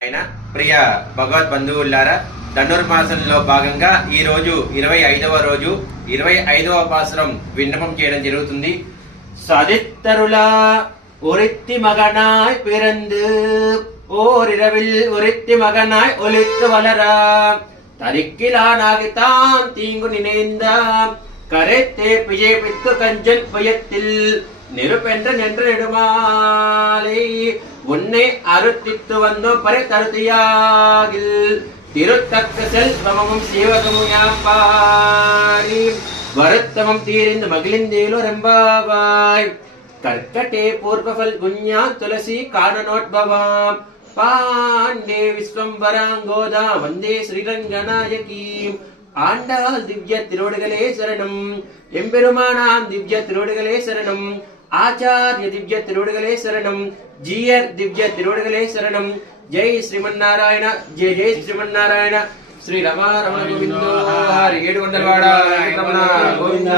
ప్రియ భగవద్ బంధువులారా, ధనుర్మాసంలో భాగంగా ఈ రోజు 25వ రోజు 25వ పాసురం విన్నపం చేయడం జరుగుతుంది. சதித்தருளா ஒருத்தி மகனாய் பிறந்து ஓரிரவில் ஒருத்தி மகனாய் ஒலித்து வளரா தரிக்கிலானாகித்தான் தீங்கு நினைந்தாம் கரைத்தே பிஜேபித்து கஞ்சன் பயத்தில் நிருப்பென்ற நின்ற நெடுமாலை உன்னை அறுத்தித்து வந்தோம் பறை தருத்தியாகில் திருத்தக்க செல்வமும் சிவகமும் யாப்பாரி வருத்தமம் தீரிந்து மகிழ்ந்தேலோ ரெம்பாவாய் கற்கட்டே பூர்வபல் குஞ்ஞா துளசி காரணோத்பவாம் பாண்டே விஸ்வம்பராங்கோதா வந்தே ஸ்ரீரங்கநாயகி ஆண்டாள் திவ்ய திருவடிகளே சரணம், எம்பெருமானாம் திவ்ய திருவடிகளே சரணம், ஆச்சாரிய திவ்ய திருவடிகளே சரணம், ஜீயர் திவ்ய திருவடிகளே சரணம். ஜெய் ஸ்ரீமன்னாராயண, ஜெய் ஜெய் ஸ்ரீமன்னாராயண. శ్రీ రమా రమణ గోవిందో హరి ఏడు వందలవాడ వెంకటరమణ గోవింద.